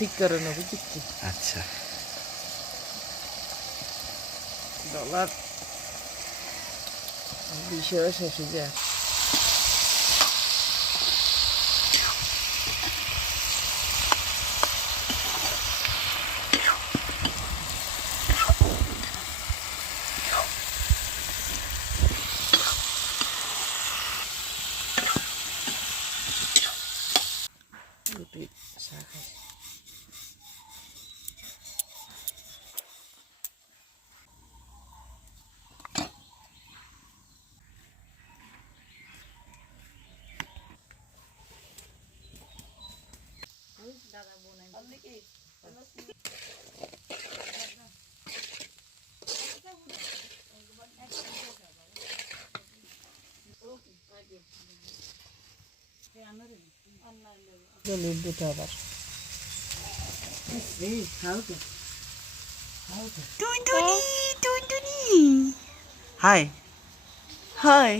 ঠিক করে না বুঝছি। আচ্ছা ডলার বিষয় শেষ হয়ে যায়। হাই হাই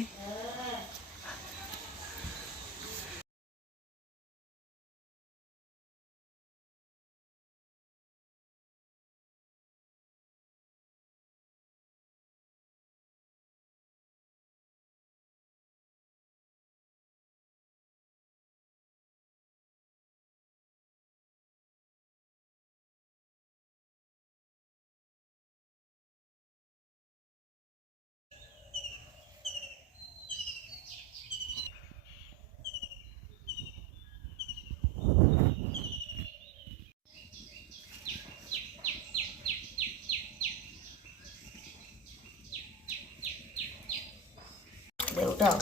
ওটাও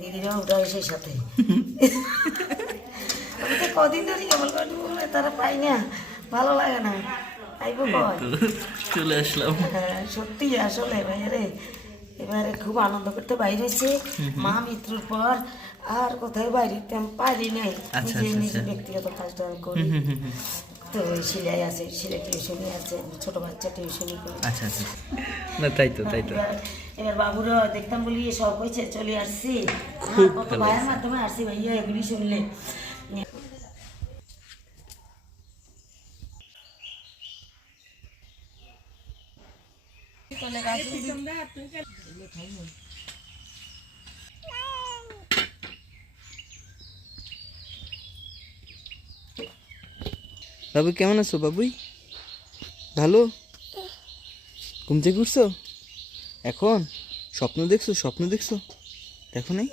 দিদিরাও ওটাও সেই সাথে আমি তো কদিন ধরে কেবল কদিন বললে তারা পাই না, ভালো লাগে না, আইব চলে আসলাম। হ্যাঁ সত্যি আসলে ভাইয়ারে এবারে খুব আনন্দ করতে বাইরেছি মা মৃত্যুর পর, আর কোথায় বাইরে পারি নাই, নিজে নিজে ব্যক্তিগত কাজটা আমি করি। তো সেলাই আছে, সেলাই টিউশনি আছে, ছোট বাচ্চা টিউশনি করি। আচ্ছা আচ্ছা না তাই তো তাই তো এবার বাবুরা দেখতাম বলি সব হয়েছে চলে আসছি, কত ভাইয়ের মাধ্যমে আসছি ভাইয়া এগুলি শুনলে। বাবু কেমন আছো? বাবুই ভালো? ঘুম থেকে উঠছো এখন? স্বপ্ন দেখছো? স্বপ্ন দেখছো? দেখো নাই?